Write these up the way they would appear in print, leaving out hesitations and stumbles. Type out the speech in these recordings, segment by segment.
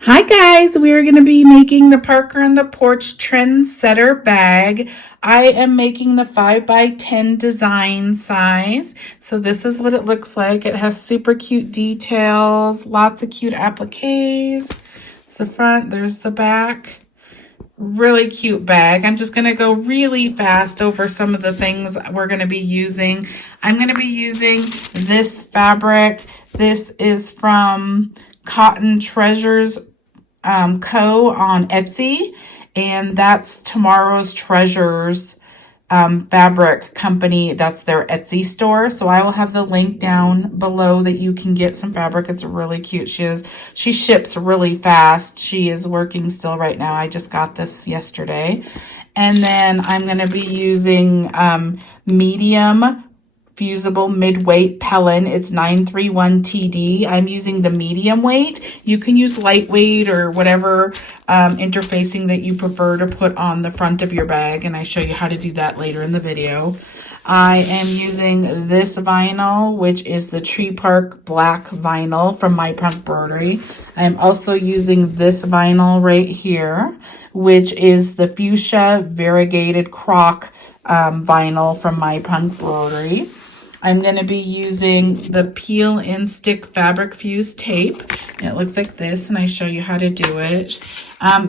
Hi guys, we are going to be making the Parker and the Porch Trendsetter Bag. I am making the 5x10 design size. So this is what it looks like. It has super cute details, lots of cute appliques. It's the front, there's the back. Really cute bag. I'm just going to go really fast over some of the things we're going to be using. I'm going to be using this fabric. This is from Cotton Treasures Co. on Etsy, and that's Tomorrow's Treasures fabric company. That's their Etsy store. So I will have the link down below that you can get some fabric. It's really cute. She ships really fast. She is working still right now. I just got this yesterday. And then I'm going to be using medium fusible mid-weight Pellin. It's 931 TD. I'm using the medium weight. You can use lightweight or whatever interfacing that you prefer to put on the front of your bag, and I show you how to do that later in the video. I am using this vinyl, which is the Tree Park Black vinyl from my PUNKBROIDERY. I'm also using this vinyl right here, which is the Fuchsia Variegated Croc vinyl from my PUNKBROIDERY. I'm going to be using the Peel and Stick Fabric Fuse Tape. It looks like this, and I show you how to do it.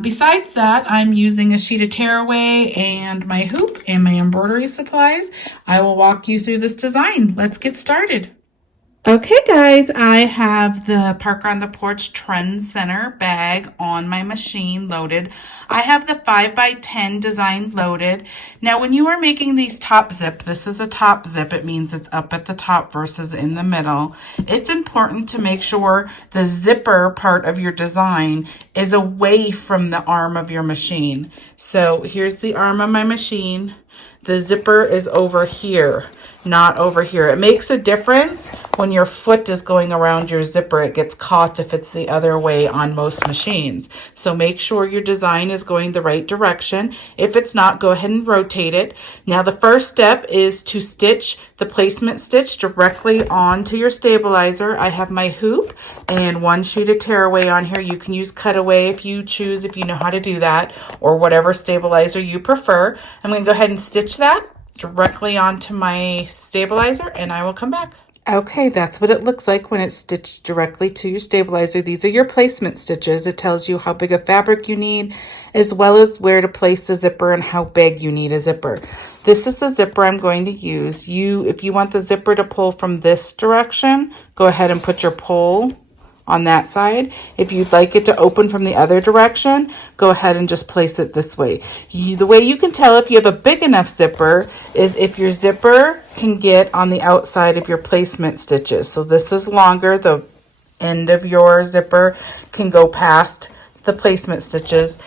Besides that, I'm using a sheet of tearaway and my hoop and my embroidery supplies. I will walk you through this design. Let's get started. Okay guys, I have the Parker on the Porch Trendsetter bag on my machine loaded. I have the 5x10 design loaded. Now when you are making these top zip, this is a top zip. It means it's up at the top versus in the middle. It's important to make sure the zipper part of your design is away from the arm of your machine. So here's the arm of my machine. The zipper is over here, not over here. It makes a difference when your foot is going around your zipper. It gets caught if it's the other way on most machines. So make sure your design is going the right direction. If it's not, go ahead and rotate it. Now the first step is to stitch the placement stitch directly onto your stabilizer. I have my hoop and one sheet of tearaway on here. You can use cutaway if you choose, if you know how to do that, or whatever stabilizer you prefer. I'm going to go ahead and stitch that directly onto my stabilizer, and I will come back. Okay, that's what it looks like when it's stitched directly to your stabilizer. These are your placement stitches. It tells you how big a fabric you need, as well as where to place the zipper and how big you need a zipper. This is the zipper I'm going to use. If you want the zipper to pull from this direction, go ahead and put your pull on that side. If you'd like it to open from the other direction, go ahead and just place it this way. The way you can tell if you have a big enough zipper is if your zipper can get on the outside of your placement stitches. So this is longer. The end of your zipper can go past the placement stitches.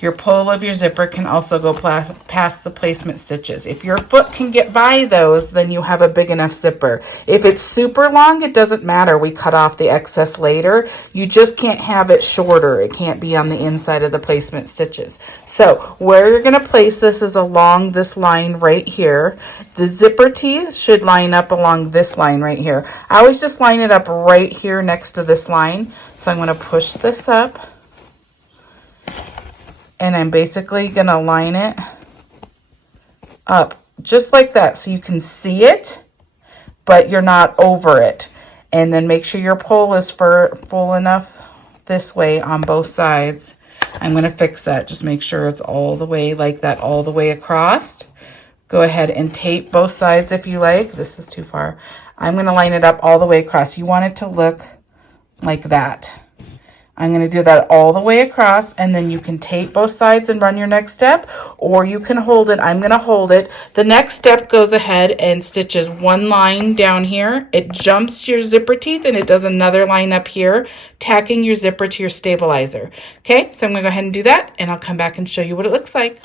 Your pull of your zipper can also go past the placement stitches. If your foot can get by those, then you have a big enough zipper. If it's super long, it doesn't matter. We cut off the excess later. You just can't have it shorter. It can't be on the inside of the placement stitches. So where you're going to place this is along this line right here. The zipper teeth should line up along this line right here. I always just line it up right here next to this line. So I'm going to push this up. And I'm basically going to line it up just like that so you can see it, but you're not over it. And then make sure your pull is full enough this way on both sides. I'm going to fix that. Just make sure it's all the way like that, all the way across. Go ahead and tape both sides if you like. This is too far. I'm going to line it up all the way across. You want it to look like that. I'm going to do that all the way across, and then you can tape both sides and run your next step, or you can hold it. I'm going to hold it. The next step goes ahead and stitches one line down here. It jumps your zipper teeth, and it does another line up here, tacking your zipper to your stabilizer. Okay, so I'm going to go ahead and do that, and I'll come back and show you what it looks like.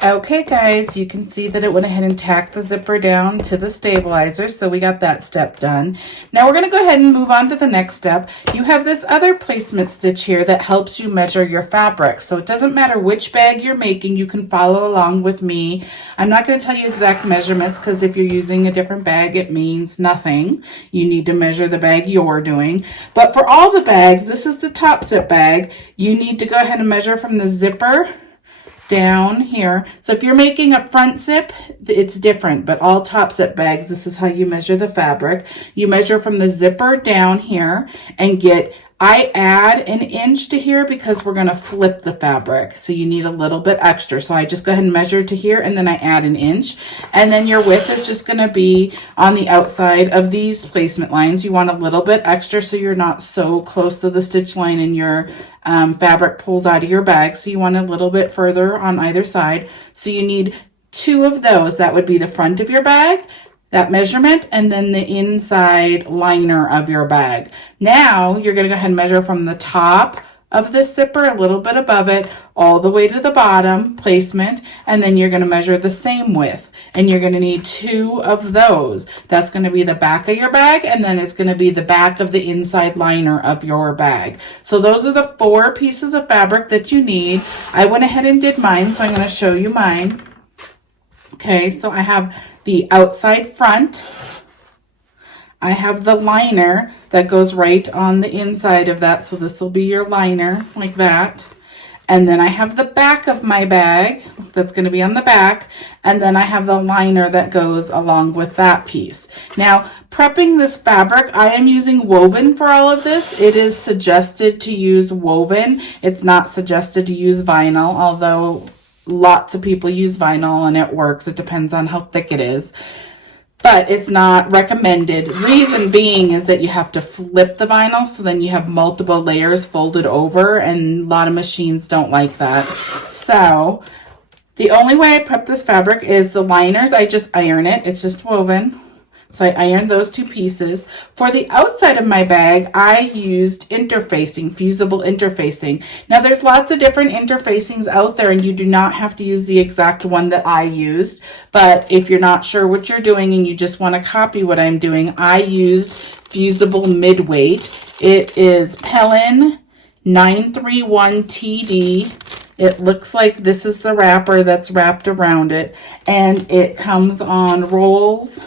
Okay guys, you can see that it went ahead and tacked the zipper down to the stabilizer, so we got that step done. Now we're going to go ahead and move on to the next step. You have this other placement stitch here that helps you measure your fabric. So it doesn't matter which bag you're making, you can follow along with me. I'm not going to tell you exact measurements because if you're using a different bag, it means nothing. You need to measure the bag you're doing. But for all the bags, this is the top zip bag, you need to go ahead and measure from the zipper down here. So if you're making a front zip, it's different, but all top zip bags, this is how you measure the fabric. You measure from the zipper down here and I add an inch to here because we're going to flip the fabric. So you need a little bit extra. So I just go ahead and measure to here and then I add an inch. And then your width is just going to be on the outside of these placement lines. You want a little bit extra so you're not so close to the stitch line and your fabric pulls out of your bag. So you want a little bit further on either side. So you need 2 of those. That would be the front of your bag, that measurement, and then the inside liner of your bag. Now you're going to go ahead and measure from the top of the zipper, a little bit above it, all the way to the bottom placement, and then you're going to measure the same width, and you're going to need 2 of those. That's going to be the back of your bag, and then it's going to be the back of the inside liner of your bag. So those are the 4 pieces of fabric that you need. I went ahead and did mine, so I'm going to show you mine. Okay, so I have the outside front. I have the liner that goes right on the inside of that. So this will be your liner like that. And then I have the back of my bag that's going to be on the back. And then I have the liner that goes along with that piece. Now, prepping this fabric, I am using woven for all of this. It is suggested to use woven. It's not suggested to use vinyl, although lots of people use vinyl and it works. It depends on how thick it is, but it's not recommended. Reason being is that you have to flip the vinyl, so then you have multiple layers folded over, and a lot of machines don't like that. So the only way I prep this fabric is the liners. I just iron it. It's just woven. So I ironed those 2 pieces. For the outside of my bag, I used interfacing, fusible interfacing. Now there's lots of different interfacings out there, and you do not have to use the exact one that I used. But if you're not sure what you're doing and you just want to copy what I'm doing, I used fusible midweight. It is Pellin 931 TD. It looks like this is the wrapper that's wrapped around it, and it comes on rolls.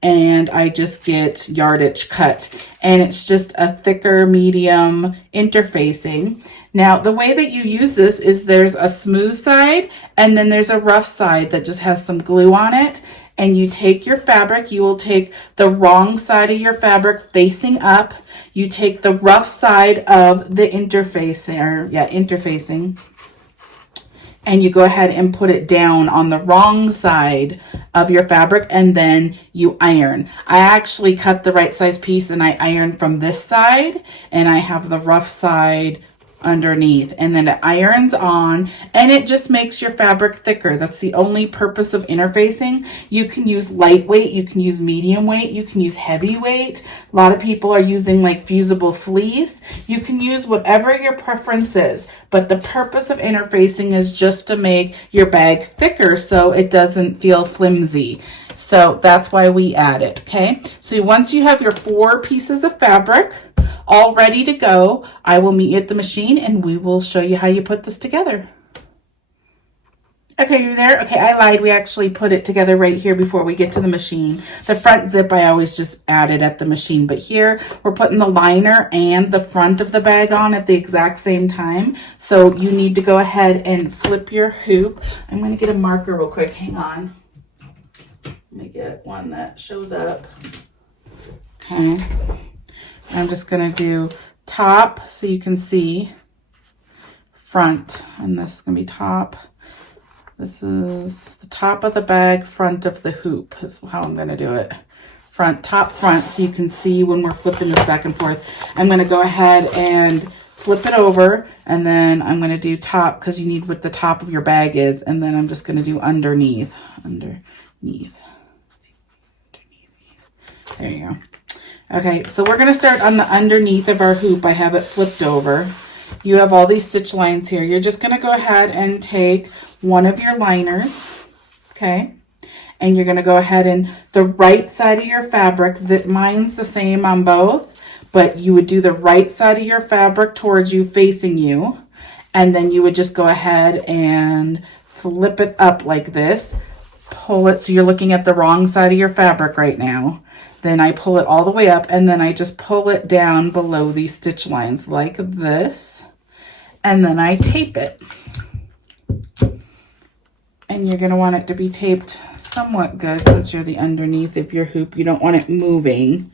And I just get yardage cut, and it's just a thicker medium interfacing. Now the way that you use this is there's a smooth side and then there's a rough side that just has some glue on it, and you take your fabric, you will take the wrong side of your fabric facing up, you take the rough side of the interfacing, and you go ahead and put it down on the wrong side of your fabric, and then you iron. I actually cut the right size piece and I iron from this side, and I have the rough side underneath, and then it irons on, and it just makes your fabric thicker. That's the only purpose of interfacing. You can use lightweight, you can use medium weight, you can use heavy weight. A lot of people are using like fusible fleece. You can use whatever your preference is, but the purpose of interfacing is just to make your bag thicker so it doesn't feel flimsy. So that's why we add it. Okay, so once you have your 4 pieces of fabric all ready to go, I will meet you at the machine and we will show you how you put this together. Okay, you're there? Okay, I lied. We actually put it together right here before we get to the machine. The front zip, I always just add it at the machine, but here we're putting the liner and the front of the bag on at the exact same time. So you need to go ahead and flip your hoop. I'm going to get a marker real quick. Hang on. Let me get one that shows up. Okay. I'm just going to do top so you can see front, and this is going to be top. This is the top of the bag, front of the hoop is how I'm going to do it. Front, top, front, so you can see when we're flipping this back and forth. I'm going to go ahead and flip it over, and then I'm going to do top because you need what the top of your bag is, and then I'm just going to do underneath. There you go. Okay, so we're going to start on the underneath of our hoop. I have it flipped over. You have all these stitch lines here. You're just going to go ahead and take one of your liners, okay? And you're gonna go ahead and the right side of your fabric, that mine's the same on both, but you would do the right side of your fabric towards you, facing you, and then you would just go ahead and flip it up like this, pull it, so you're looking at the wrong side of your fabric right now. Then I pull it all the way up, and then I just pull it down below these stitch lines like this, and then I tape it. And you're going to want it to be taped somewhat good since you're the underneath of your hoop. You don't want it moving,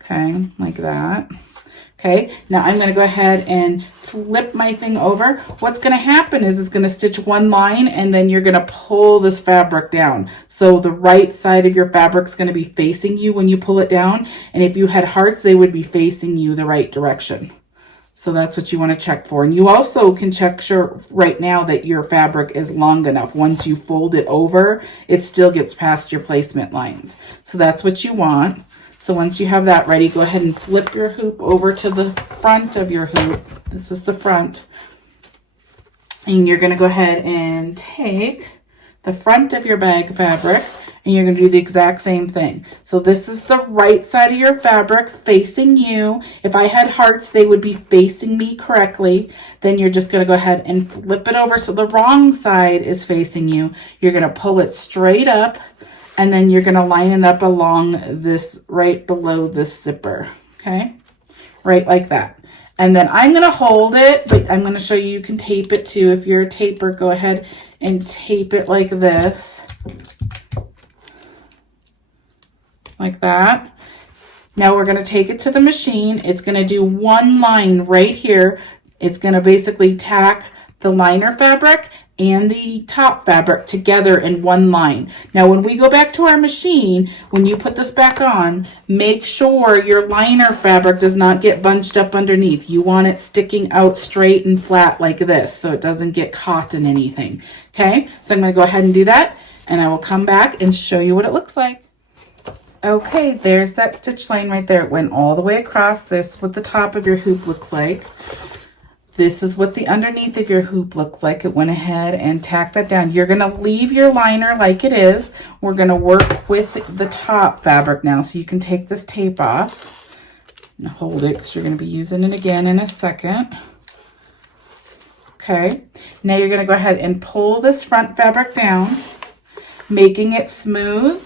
okay, like that. Okay, now I'm going to go ahead and flip my thing over. What's going to happen is it's going to stitch one line, and then you're going to pull this fabric down. So the right side of your fabric's going to be facing you when you pull it down. And if you had hearts, they would be facing you the right direction. So that's what you want to check for. And you also can check sure right now that your fabric is long enough. Once you fold it over, it still gets past your placement lines. So that's what you want. So once you have that ready, go ahead and flip your hoop over to the front of your hoop. This is the front. And you're going to go ahead and take the front of your bag fabric, and you're going to do the exact same thing. So this is the right side of your fabric facing you. If I had hearts, they would be facing me correctly. Then you're just going to go ahead and flip it over so the wrong side is facing you. You're going to pull it straight up, and then you're going to line it up along this, right below this zipper, okay? Right like that. And then I'm going to hold it, but I'm going to show you can tape it too. If you're a taper, go ahead and tape it like this. Like that. Now we're going to take it to the machine. It's going to do one line right here. It's going to basically tack the liner fabric and the top fabric together in one line. Now when we go back to our machine, when you put this back on, make sure your liner fabric does not get bunched up underneath. You want it sticking out straight and flat like this so it doesn't get caught in anything. Okay, so I'm going to go ahead and do that, and I will come back and show you what it looks like. Okay, there's that stitch line right there. It went all the way across. This is what the top of your hoop looks like. This is what the underneath of your hoop looks like. It went ahead and tacked that down. You're going to leave your liner like it is. We're going to work with the top fabric now. So you can take this tape off and hold it because you're going to be using it again in a second. Okay, now you're going to go ahead and pull this front fabric down, making it smooth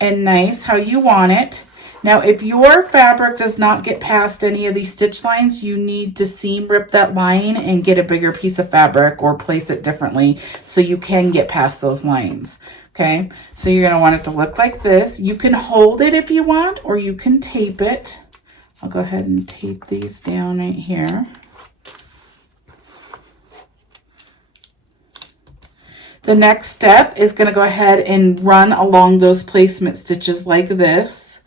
and nice how you want it. Now, if your fabric does not get past any of these stitch lines, you need to seam rip that line and get a bigger piece of fabric or place it differently so you can get past those lines. Okay, so you're going to want it to look like this. You can hold it if you want, or you can tape it. I'll go ahead and tape these down right here. The next step is going to go ahead and run along those placement stitches like this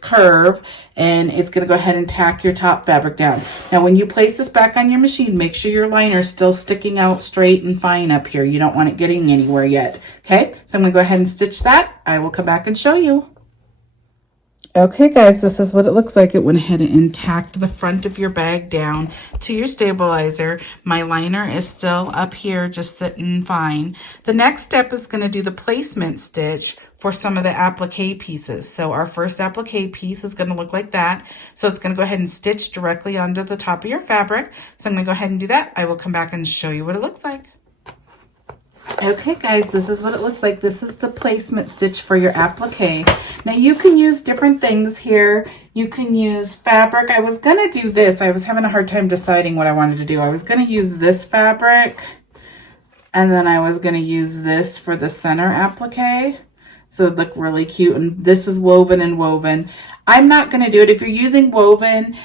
curve, and it's going to go ahead and tack your top fabric down. Now when you place this back on your machine, make sure your liner is still sticking out straight and fine up here. You don't want it getting anywhere yet. Okay, so I'm going to go ahead and stitch that. I will come back and show you. Okay guys, this is what it looks like. It went ahead and tacked the front of your bag down to your stabilizer. My liner is still up here just sitting fine. The next step is going to do the placement stitch for some of the applique pieces. So our first applique piece is going to look like that. So it's going to go ahead and stitch directly under the top of your fabric. So I'm going to go ahead and do that. I will come back and show you what it looks like. Okay guys, this is what it looks like. This is the placement stitch for your applique. Now you can use different things here. You can use fabric. I was going to do this. I was having a hard time deciding what I wanted to do. I was going to use this fabric, and then I was going to use this for the center applique. So it'd look really cute. And this is woven and woven. I'm not going to do it. If you're using woven,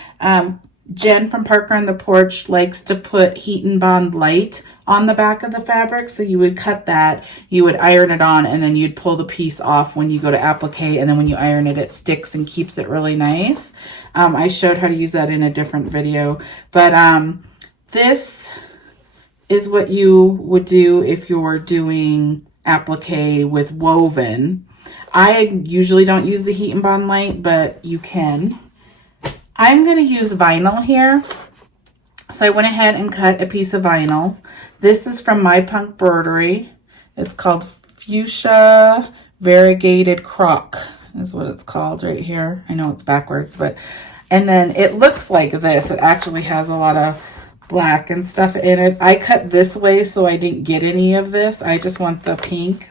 Jen from Parker on the Porch likes to put Heat and Bond Light on the back of the fabric. So you would cut that, you would iron it on, and then you'd pull the piece off when you go to applique, and then when you iron it, it sticks and keeps it really nice. I showed how to use that in a different video, but this is what you would do if you're doing applique with woven. I usually don't use the Heat and Bond Light, but you can. I'm going to use vinyl here. So I went ahead and cut a piece of vinyl. This is from my PUNKBROIDERY. It's called Fuchsia Variegated Croc is what it's called right here. I know it's backwards, but, and then it looks like this. It actually has a lot of black and stuff in it. I cut this way so I didn't get any of this. I just want the pink.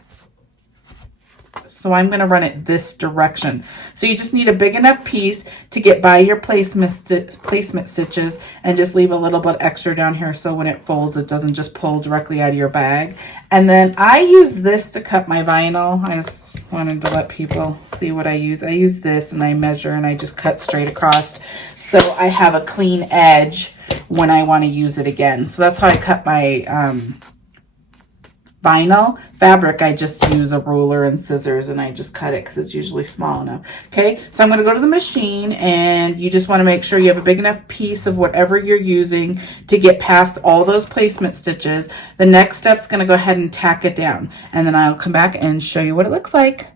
So I'm going to run it this direction. So you just need a big enough piece to get by your placement stitches and just leave a little bit extra down here so when it folds it doesn't just pull directly out of your bag. And then I use this to cut my vinyl. I just wanted to let people see what I use. I use this and I measure and I just cut straight across so I have a clean edge when I want to use it again. So that's how I cut my vinyl. Fabric, I just use a ruler and scissors and I just cut it because it's usually small enough. Okay, so I'm going to go to the machine and you just want to make sure you have a big enough piece of whatever you're using to get past all those placement stitches. The next step is going to go ahead and tack it down and then I'll come back and show you what it looks like.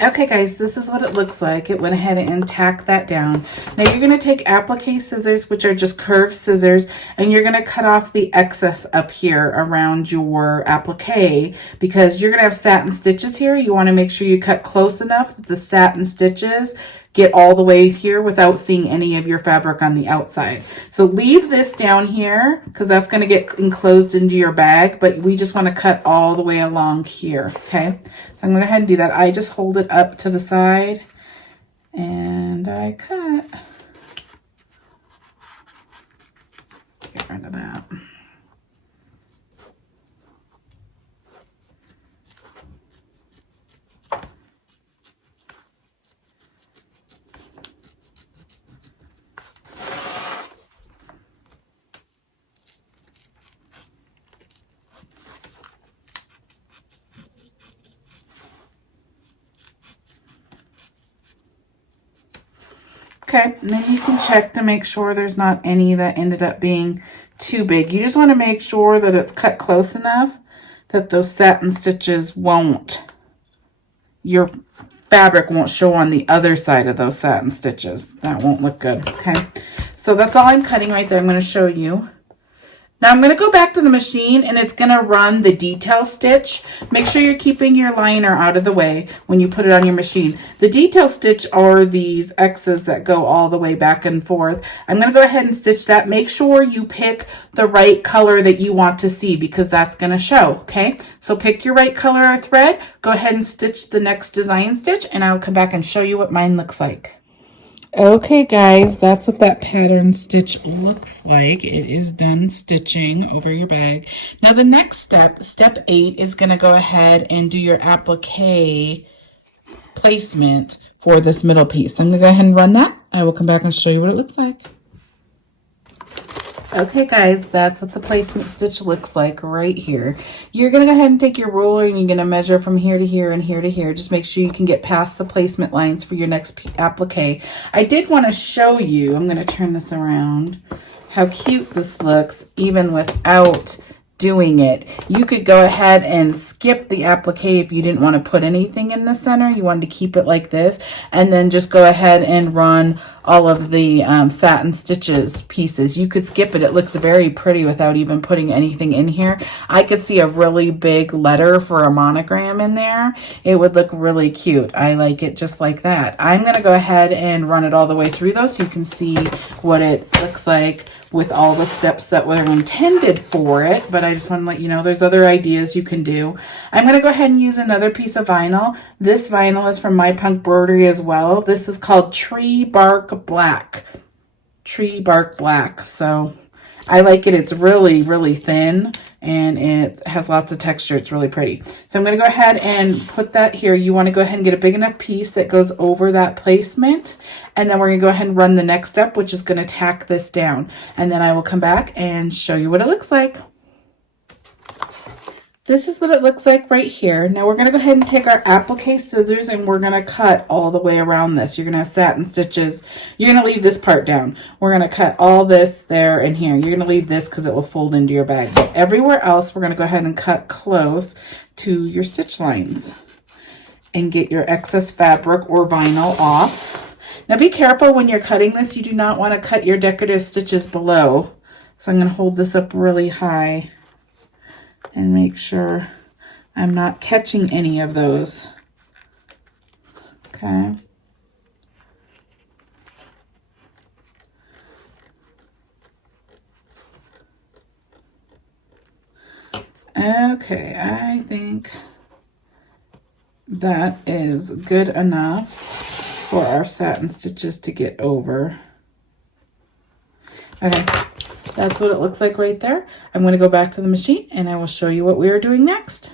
Okay guys, this is what it looks like. It went ahead and tacked that down. Now you're going to take applique scissors, which are just curved scissors, and you're going to cut off the excess up here around your applique because you're going to have satin stitches here. You want to make sure you cut close enough that the satin stitches get all the way here without seeing any of your fabric on the outside. So leave this down here because that's going to get enclosed into your bag, but we just want to cut all the way along here, okay? So I'm going to go ahead and do that. I just hold it up to the side and I cut. Let's get rid of that. Okay, and then you can check to make sure there's not any that ended up being too big. You just want to make sure that it's cut close enough that those satin stitches won't, your fabric won't show on the other side of those satin stitches. That won't look good, okay? So that's all I'm cutting right there. I'm going to show you. Now I'm going to go back to the machine and it's going to run the detail stitch. Make sure you're keeping your liner out of the way when you put it on your machine. The detail stitch are these X's that go all the way back and forth. I'm going to go ahead and stitch that. Make sure you pick the right color that you want to see because that's going to show, okay? So pick your right color or thread. Go ahead and stitch the next design stitch and I'll come back and show you what mine looks like. Okay guys, that's what that pattern stitch looks like. It is done stitching over your bag. Now the next step, step 8, is going to go ahead and do your applique placement for this middle piece. I'm going to go ahead and run that. I will come back and show you what it looks like. Okay guys, that's what the placement stitch looks like right here. You're going to go ahead and take your ruler and you're going to measure from here to here and here to here. Just make sure you can get past the placement lines for your next applique. I did want to show you, I'm going to turn this around, how cute this looks even without doing it. You could go ahead and skip the applique if you didn't want to put anything in the center. You wanted to keep it like this and then just go ahead and run all of the satin stitches pieces. You could skip it. It looks very pretty without even putting anything in here. I could see a really big letter for a monogram in there. It would look really cute. I like it just like that. I'm going to go ahead and run it all the way through though so you can see what it looks like with all the steps that were intended for it, but I just want to let you know there's other ideas you can do. I'm going to go ahead and use another piece of vinyl. This vinyl is from my PUNKBROIDERY as well. This is called Tree Bark Black. Tree Bark Black. So I like it. It's really, really thin and it has lots of texture. It's really pretty. So I'm going to go ahead and put that here. You want to go ahead and get a big enough piece that goes over that placement. And then we're going to go ahead and run the next step, which is going to tack this down. And then I will come back and show you what it looks like. This is what it looks like right here. Now we're going to go ahead and take our applique scissors and we're going to cut all the way around this. You're going to have satin stitches. You're going to leave this part down. We're going to cut all this there and here. You're going to leave this because it will fold into your bag. But everywhere else, we're going to go ahead and cut close to your stitch lines and get your excess fabric or vinyl off. Now be careful when you're cutting this. You do not want to cut your decorative stitches below. So I'm going to hold this up really high and make sure I'm not catching any of those. Okay. Okay, I think that is good enough for our satin stitches to get over. Okay, that's what it looks like right there. I'm going to go back to the machine and I will show you what we are doing next.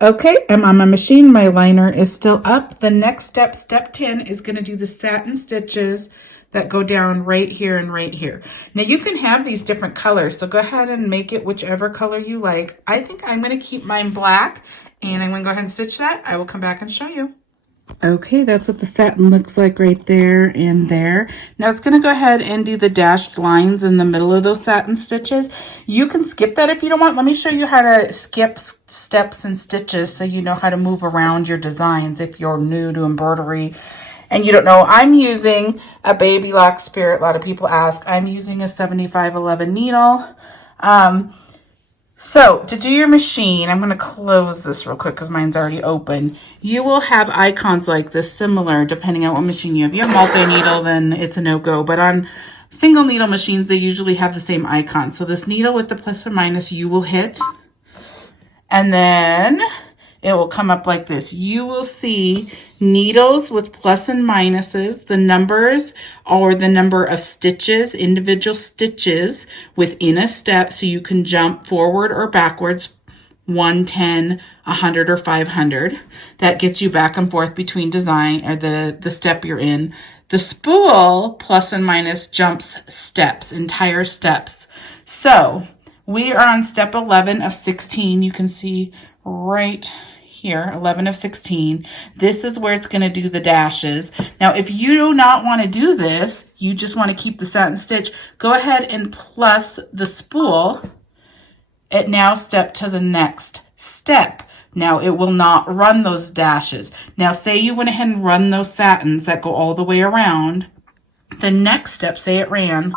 Okay, I'm on my machine. My liner is still up. The next step, step 10, is going to do the satin stitches that go down right here and right here. Now you can have these different colors, so go ahead and make it whichever color you like. I think I'm going to keep mine black, and I'm going to go ahead and stitch that. I will come back and show you. Okay, that's what the satin looks like right there and there. Now it's going to go ahead and do the dashed lines in the middle of those satin stitches. You can skip that if you don't want. Let me show you how to skip steps and stitches so you know how to move around your designs if you're new to embroidery and you don't know. I'm using a Baby Lock Spirit. A lot of people ask. I'm using a 7511 needle. So to do your machine, I'm going to close this real quick because mine's already open. You will have icons like this similar depending on what machine you have. If you have multi-needle, then it's a no-go. But on single needle machines, they usually have the same icon. So this needle with the plus or minus you will hit. And then it will come up like this. You will see needles with plus and minuses, the numbers or the number of stitches, individual stitches within a step, so you can jump forward or backwards, 1, 10, 100, or 500. That gets you back and forth between design or the step you're in. The spool plus and minus jumps steps, entire steps. So we are on step 11 of 16. You can see right here, 11 of 16. This is where it's going to do the dashes. Now, if you do not want to do this, you just want to keep the satin stitch, go ahead and plus the spool. It now step to the next step. Now, it will not run those dashes. Now, say you went ahead and run those satins that go all the way around. The next step, say it ran,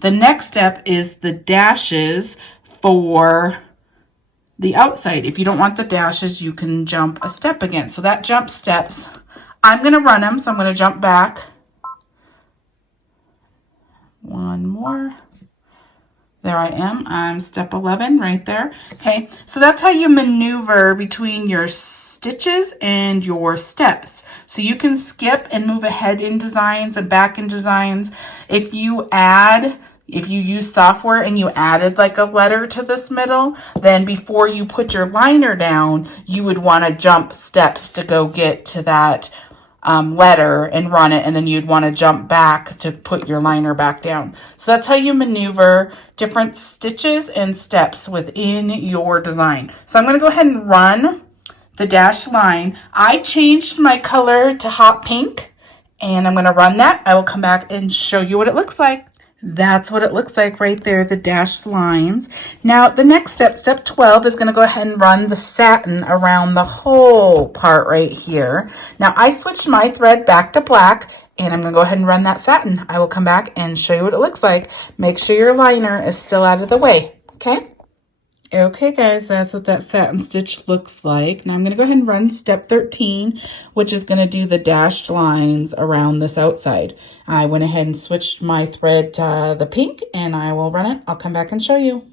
the next step is the dashes for the outside. If you don't want the dashes, you can jump a step again. So that jump steps. I'm going to run them, so I'm going to jump back. One more. There I am. I'm step 11 right there. Okay, so that's how you maneuver between your stitches and your steps. So you can skip and move ahead in designs and back in designs. If you use software and you added like a letter to this middle, then before you put your liner down, you would want to jump steps to go get to that letter and run it, and then you'd want to jump back to put your liner back down. So that's how you maneuver different stitches and steps within your design. So I'm going to go ahead and run the dashed line. I changed my color to hot pink, and I'm going to run that. I will come back and show you what it looks like. That's what it looks like right there, the dashed lines. Now, the next step, step 12, is going to go ahead and run the satin around the whole part right here. Now, I switched my thread back to black, and I'm going to go ahead and run that satin. I will come back and show you what it looks like. Make sure your liner is still out of the way, okay? Okay, guys, that's what that satin stitch looks like. Now, I'm going to go ahead and run step 13, which is going to do the dashed lines around this outside. I went ahead and switched my thread to the pink, and I will run it. I'll come back and show you.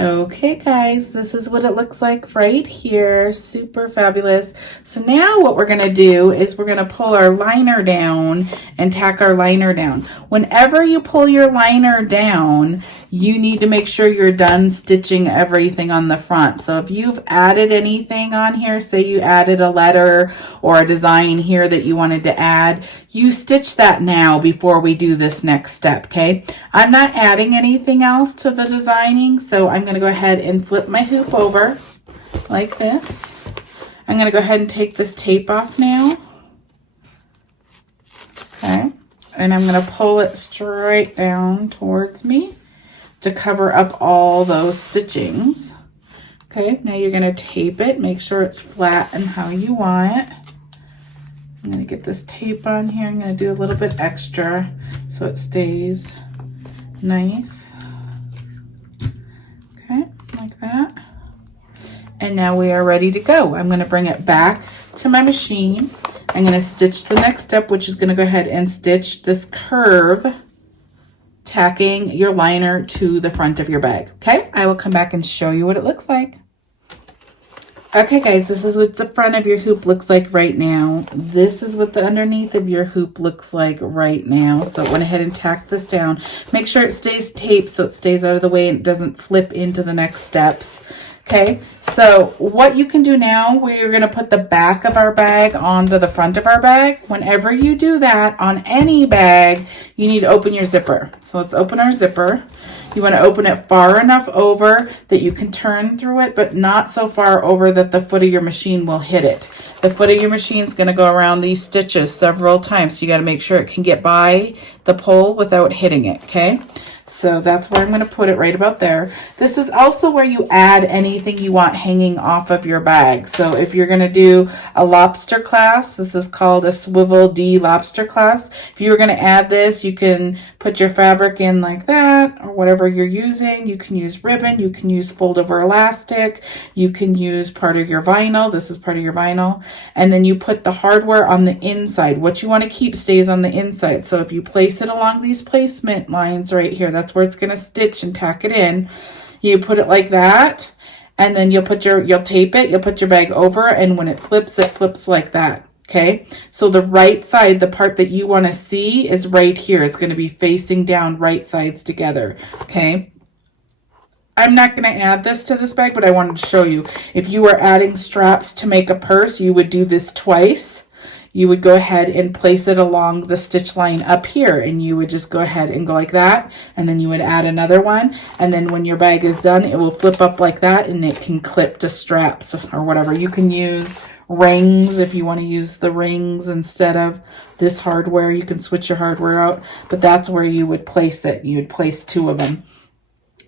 Okay, guys, this is what it looks like right here. Super fabulous. So now what we're going to do is we're going to pull our liner down and tack our liner down. Whenever you pull your liner down, you need to make sure you're done stitching everything on the front. So if you've added anything on here, say you added a letter or a design here that you wanted to add, you stitch that now before we do this next step, okay? I'm not adding anything else to the designing, so I'm going to go ahead and flip my hoop over like this. I'm going to go ahead and take this tape off now. Okay, and I'm going to pull it straight down towards me to cover up all those stitchings. Okay, now you're going to tape it, make sure it's flat and how you want it. I'm going to get this tape on here. I'm going to do a little bit extra so it stays nice. Okay, like that. And now we are ready to go. I'm going to bring it back to my machine. I'm going to stitch the next step, which is going to go ahead and stitch this curve, tacking your liner to the front of your bag. Okay, I will come back and show you what it looks like. Okay guys, this is what the front of your hoop looks like right now. This is what the underneath of your hoop looks like right now. So I went ahead and tacked this down. Make sure it stays taped so it stays out of the way and it doesn't flip into the next steps. Okay, so what you can do now, we're going to put the back of our bag onto the front of our bag. Whenever you do that on any bag, you need to open your zipper. So let's open our zipper. You want to open it far enough over that you can turn through it, but not so far over that the foot of your machine will hit it. The foot of your machine is going to go around these stitches several times. So you got to make sure it can get by the pole without hitting it, okay? So that's where I'm going to put it, right about there. This is also where you add anything you want hanging off of your bag. So if you're going to do a lobster clasp, this is called a swivel D lobster clasp. If you were going to add this, you can put your fabric in like that, or whatever you're using. You can use ribbon, you can use fold over elastic, you can use part of your vinyl. This is part of your vinyl. And then you put the hardware on the inside. What you want to keep stays on the inside. So if you place it along these placement lines right here, that's where it's going to stitch and tack it in. You put it like that, and then you'll tape it, you'll put your bag over, and when it flips like that. Okay, so the right side, the part that you want to see, is right here. It's going to be facing down, right sides together. Okay, I'm not going to add this to this bag, but I wanted to show you. If you were adding straps to make a purse, you would do this twice. You would go ahead and place it along the stitch line up here, and you would just go ahead and go like that, and then you would add another one, and then when your bag is done, it will flip up like that, and it can clip to straps or whatever. You can use rings if you want to use the rings instead of this hardware. You can switch your hardware out, but that's where you would place it. You would place two of them.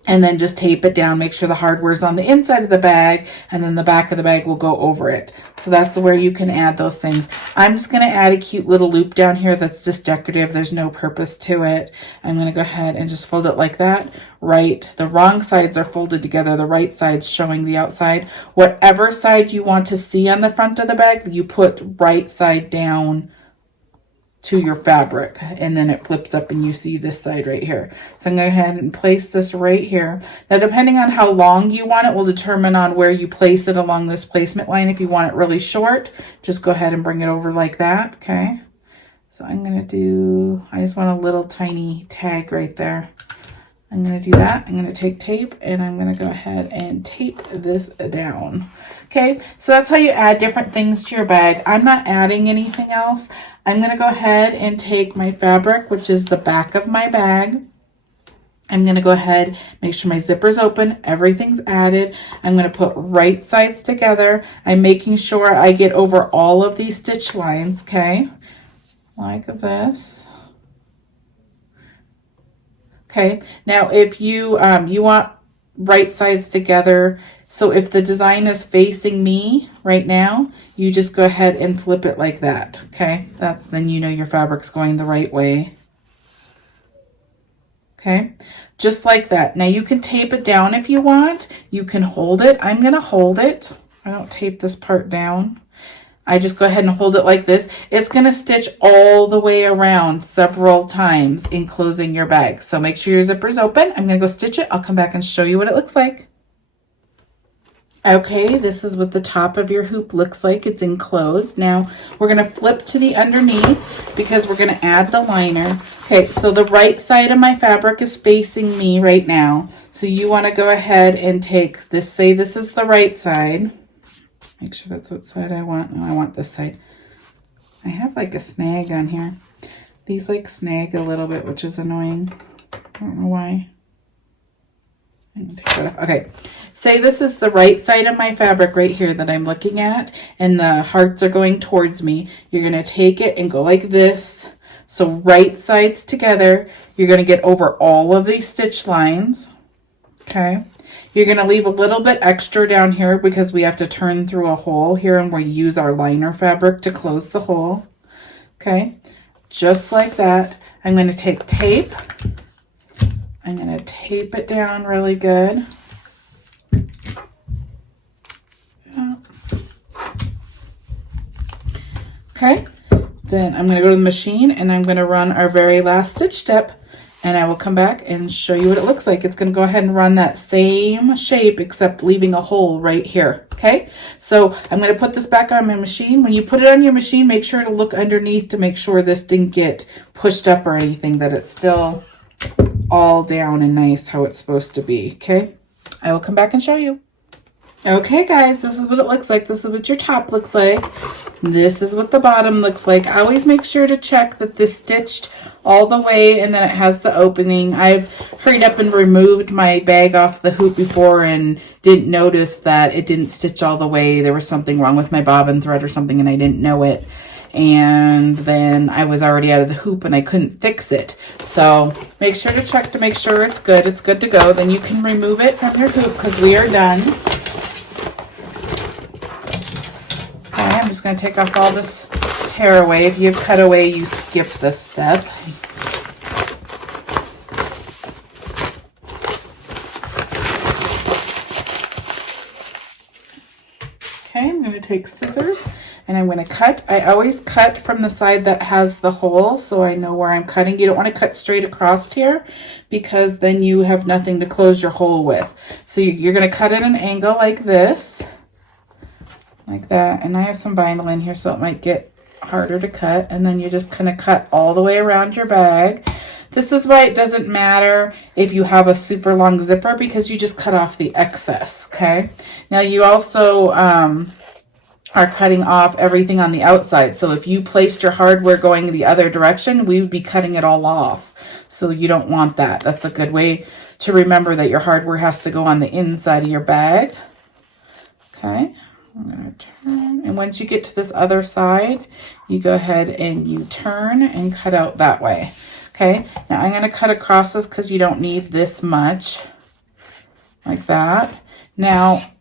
And then just tape it down. Make sure the hardware is on the inside of the bag, and then the back of the bag will go over it. So that's where you can add those things. I'm just going to add a cute little loop down here that's just decorative. There's no purpose to it. I'm going to go ahead and just fold it like that. Right. The wrong sides are folded together. The right side's showing the outside. Whatever side you want to see on the front of the bag, you put right side down to your fabric, and then it flips up and you see this side right here. So I'm going to go ahead and place this right here. Now, depending on how long you want it will determine on where you place it along this placement line. If you want it really short, just go ahead and bring it over like that. Okay, so I'm going to do, I just want a little tiny tag right there. I'm going to do that. I'm going to take tape, and I'm going to go ahead and tape this down. Okay, so that's how you add different things to your bag. I'm not adding anything else. I'm going to go ahead and take my fabric, which is the back of my bag. I'm going to go ahead, make sure my zipper's open, everything's added. I'm going to put right sides together. I'm making sure I get over all of these stitch lines, okay, like this. Okay, now if you you want right sides together, so if the design is facing me right now, you just go ahead and flip it like that. Okay, then you know your fabric's going the right way. Okay, just like that. Now you can tape it down if you want. You can hold it. I'm going to hold it. I don't tape this part down. I just go ahead and hold it like this. It's going to stitch all the way around several times, enclosing your bag. So make sure your zipper's open. I'm going to go stitch it. I'll come back and show you what it looks like. Okay, this is what the top of your hoop looks like. It's enclosed. Now we're going to flip to the underneath because we're going to add the liner. Okay, so the right side of my fabric is facing me right now. So you want to go ahead and take this, say this is the right side. Make sure that's what side I want. No, I want this side. I have like a snag on here. These like snag a little bit, which is annoying. I don't know why. I'm gonna take that off. Okay, say this is the right side of my fabric right here that I'm looking at, and the hearts are going towards me. You're gonna take it and go like this. So right sides together. You're gonna get over all of these stitch lines. Okay. You're going to leave a little bit extra down here because we have to turn through a hole here, and we use our liner fabric to close the hole. Okay, just like that. I'm going to take tape. I'm going to tape it down really good. that. Okay, then I'm going to go to the machine and I'm going to run our very last stitch step, and I will come back and show you what it looks like. It's going to go ahead and run that same shape except leaving a hole right here. Okay, so I'm going to put this back on my machine. When you put it on your machine, make sure to look underneath to make sure this didn't get pushed up or anything, that it's still all down and nice how it's supposed to be. Okay, I will come back and show you. Okay guys, this is what it looks like. This is what your top looks like. This is what the bottom looks like. I always make sure to check that this stitched all the way and then it has the opening. I've hurried up and removed my bag off the hoop before and didn't notice that it didn't stitch all the way. There was something wrong with my bobbin thread or something and I didn't know it. And then I was already out of the hoop and I couldn't fix it. So make sure to check to make sure it's good. It's good to go. Then you can remove it from your hoop because we are done. Okay, I'm just going to take off all this tear away. If you have cut away, you skip this step. Okay, I'm going to take scissors and I'm going to cut. I always cut from the side that has the hole so I know where I'm cutting. You don't want to cut straight across here because then you have nothing to close your hole with. So you're going to cut at an angle like this. Like that, and I have some vinyl in here so it might get harder to cut, and then you're just kind of cut all the way around your bag. This is why it doesn't matter if you have a super long zipper because you just cut off the excess. Okay, now you also are cutting off everything on the outside, so if you placed your hardware going the other direction, we would be cutting it all off, so you don't want that. That's a good way to remember that your hardware has to go on the inside of your bag. Okay, I'm going to turn, and once you get to this other side, you go ahead and you turn and cut out that way. Okay, now I'm going to cut across this because you don't need this much, like that. Now,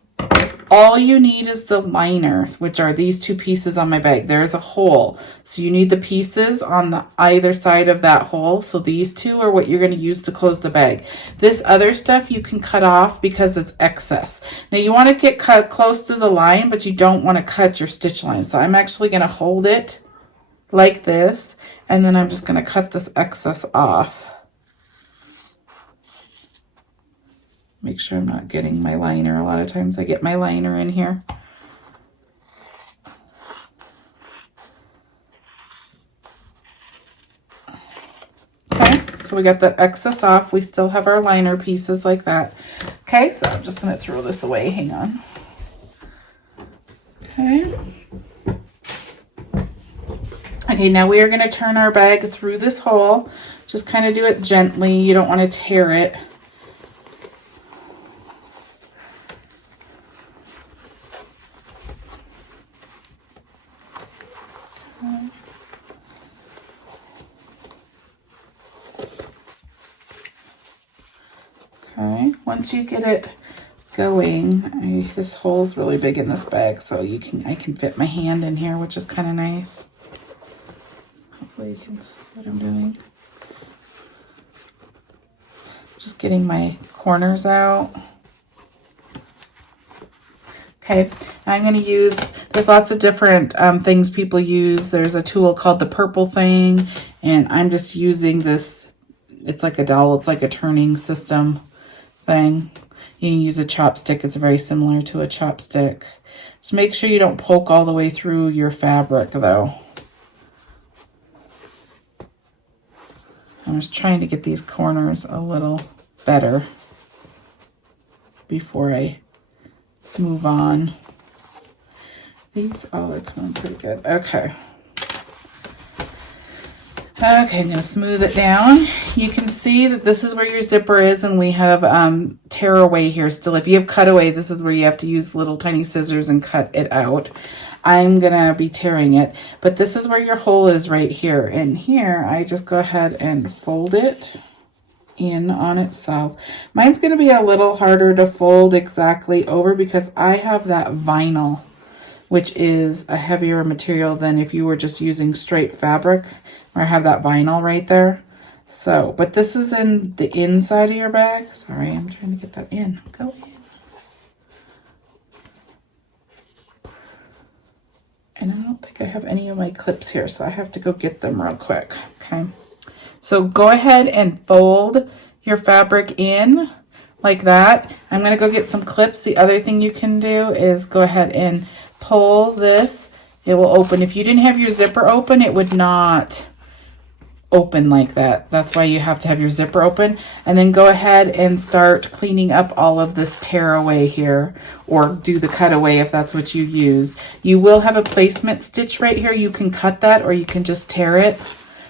all you need is the liners, which are these two pieces on my bag. There's a hole, so you need the pieces on the either side of that hole. So these two are what you're going to use to close the bag. This other stuff you can cut off because it's excess. Now you want to get cut close to the line, but you don't want to cut your stitch line. So I'm actually going to hold it like this, and then I'm just going to cut this excess off. Make sure I'm not getting my liner. A lot of times I get my liner in here. Okay, so we got that excess off. We still have our liner pieces like that. Okay, so I'm just going to throw this away. Hang on. Okay. Okay, now we are going to turn our bag through this hole. Just kind of do it gently. You don't want to tear it. Okay, once you get it going, this hole's really big in this bag, so I can fit my hand in here, which is kind of nice. Hopefully you can see what I'm doing. Just getting my corners out. Okay, I'm going to use, there's lots of different things people use. There's a tool called the purple thing, and I'm just using this. It's like a dowel, it's like a turning system thing. You can use a chopstick. It's very similar to a chopstick. So make sure you don't poke all the way through your fabric though. I'm just trying to get these corners a little better before I move on. These all are coming pretty good. Okay. Okay, I'm going to smooth it down. You can see that this is where your zipper is, and we have tear away here still. If you have cut away, this is where you have to use little tiny scissors and cut it out. I'm going to be tearing it, but this is where your hole is right here. And here, I just go ahead and fold it in on itself. Mine's going to be a little harder to fold exactly over because I have that vinyl, which is a heavier material than if you were just using straight fabric. I have that vinyl right there. So, but this is in the inside of your bag. Sorry, I'm trying to get that in. Go in. And I don't think I have any of my clips here, so I have to go get them real quick. Okay. So go ahead and fold your fabric in like that. I'm going to go get some clips. The other thing you can do is go ahead and pull this. It will open. If you didn't have your zipper open, it would not open like that. That's why you have to have your zipper open. And then go ahead and start cleaning up all of this tear away here, or do the cutaway if that's what you use. You will have a placement stitch right here. You can cut that or you can just tear it.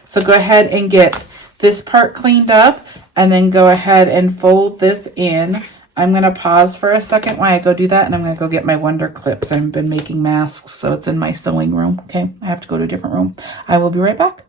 So go ahead and get this part cleaned up and then go ahead and fold this in. I'm going to pause for a second while I go do that, and I'm going to go get my Wonder Clips. I've been making masks, so it's in my sewing room. Okay, I have to go to a different room. I will be right back.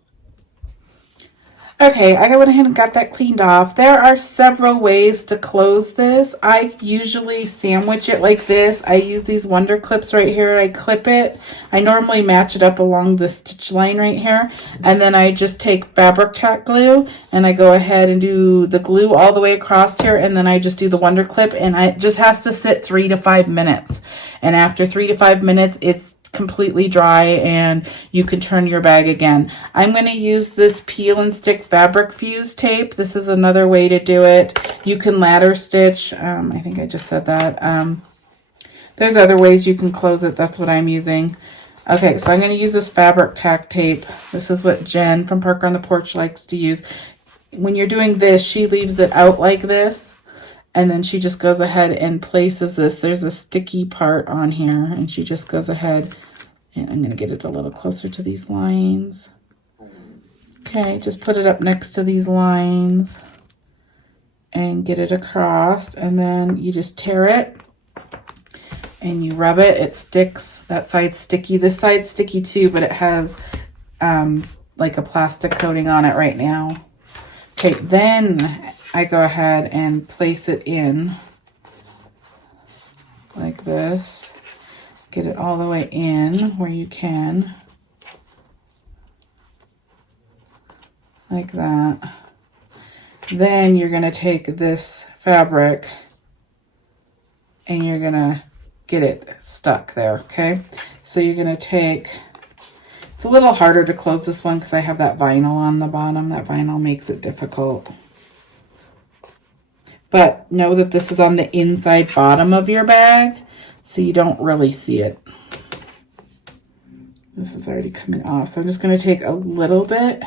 Okay, I went ahead and got that cleaned off. There are several ways to close this. I usually sandwich it like this. I use these Wonder Clips right here. I clip it. I normally match it up along the stitch line right here. And then I just take fabric tack glue and I go ahead and do the glue all the way across here. And then I just do the Wonder Clip, and it just has to sit 3 to 5 minutes. And after 3 to 5 minutes, it's completely dry and you can turn your bag again. I'm going to use this peel and stick fabric fuse tape. This is another way to do it. You can ladder stitch. I think I just said that. There's other ways you can close it. That's what I'm using. Okay, so I'm going to use this fabric tack tape. This is what Jen from Parker on the Porch likes to use. When you're doing this, she leaves it out like this. And then she just goes ahead and places this. There's a sticky part on here, and she just goes ahead, and I'm going to get it a little closer to these lines. Okay, just put it up next to these lines and get it across, and then you just tear it and you rub it. It sticks. That side's sticky. This side's sticky too, but it has like a plastic coating on it right now. Okay, then I go ahead and place it in like this. Get it all the way in where you can. Like that. Then you're going to take this fabric and you're going to get it stuck there, okay? So you're going to take, it's a little harder to close this one because I have that vinyl on the bottom. That vinyl makes it difficult. But know that this is on the inside bottom of your bag, so you don't really see it. This is already coming off, so I'm just going to take a little bit.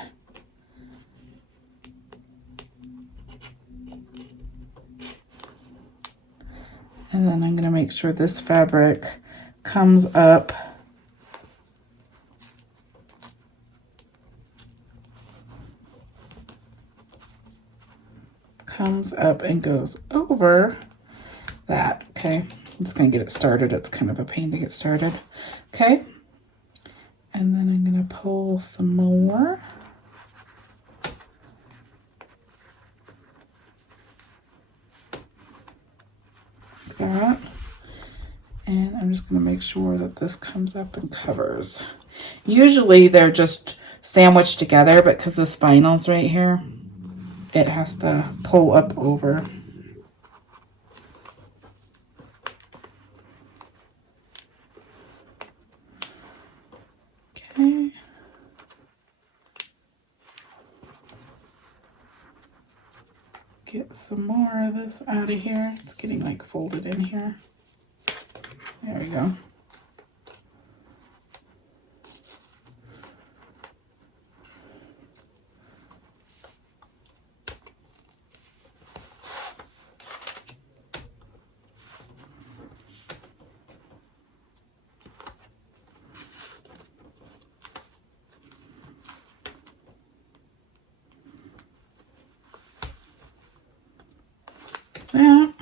And then I'm going to make sure this fabric comes up. Comes up and goes over that. Okay, I'm just going to get it started. It's kind of a pain to get started. Okay, and then I'm going to pull some more. Like that. And I'm just going to make sure that this comes up and covers. Usually they're just sandwiched together, but because this vinyl's right here, it has to pull up over. Okay. Get some more of this out of here. It's getting like folded in here. There we go. That.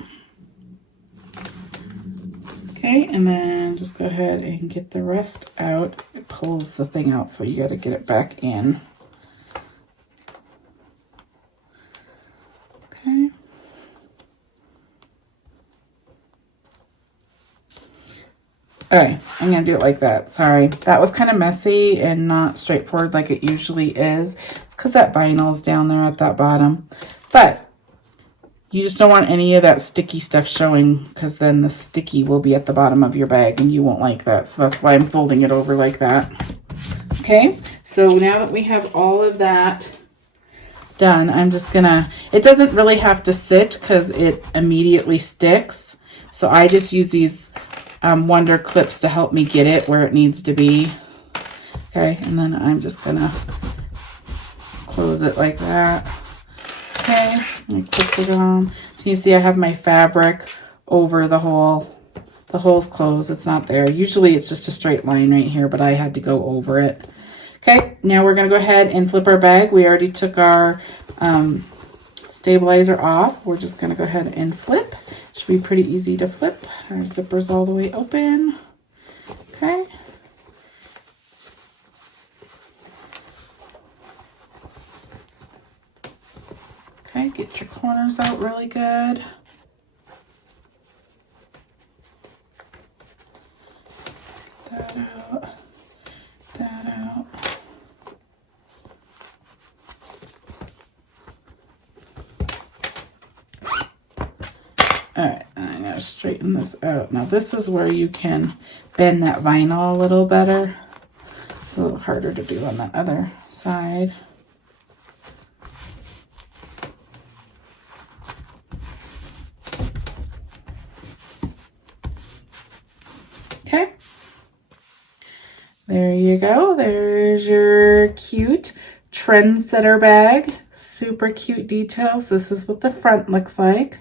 Okay, and then just go ahead and get the rest out. It pulls the thing out, so you got to get it back in. Okay. Okay, I'm going to do it like that. Sorry, that was kind of messy and not straightforward like it usually is. It's because that vinyl's down there at that bottom. But You just don't want any of that sticky stuff showing, because then the sticky will be at the bottom of your bag and you won't like that. So that's why I'm folding it over like that. Okay, so now that we have all of that done, I'm just gonna, it doesn't really have to sit because it immediately sticks. So I just use these Wonder clips to help me get it where it needs to be. Okay, and then I'm just gonna close it like that. Okay, and clip it on. So you see I have my fabric over the hole. The hole's closed, it's not there. Usually it's just a straight line right here, but I had to go over it. Okay, now we're gonna go ahead and flip our bag. We already took our stabilizer off. We're just gonna go ahead and flip. Should be pretty easy to flip. Our zipper's all the way open. Okay. Okay, get your corners out really good. That out. That out. All right, I'm gonna straighten this out. Now this is where you can bend that vinyl a little better. It's a little harder to do on the other side. Okay. There you go. There's your cute Trendsetter bag. Super cute details. This is what the front looks like.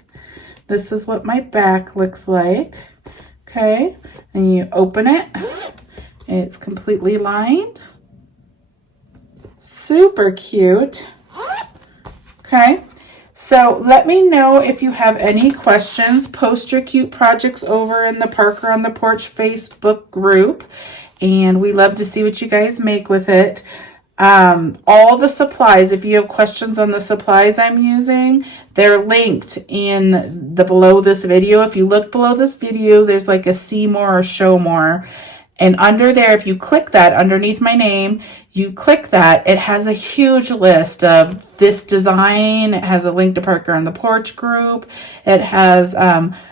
This is what my back looks like. Okay, and you open it. It's completely lined. Super cute. Okay, so let me know if you have any questions. Post your cute projects over in the Parker on the Porch Facebook group, and we love to see what you guys make with it. All the supplies, if you have questions on the supplies I'm using, they're linked in the below this video. If you look below this video, there's like a see more or show more. And under there, if you click that underneath my name, you click that, it has a huge list of this design. It has a link to Parker on the Porch group. It has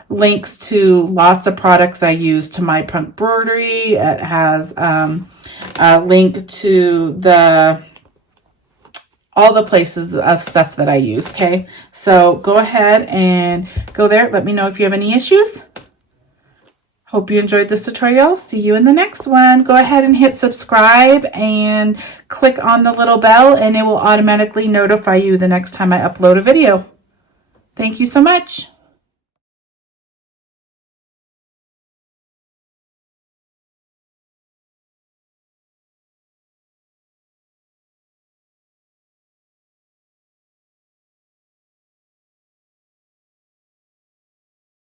links to lots of products I use to my PUNKBROIDERY. It has a link to all the places of stuff that I use. Okay, so go ahead and go there. Let me know if you have any issues. Hope you enjoyed this tutorial. See you in the next one. Go ahead and hit subscribe and click on the little bell, and it will automatically notify you the next time I upload a video. Thank you so much.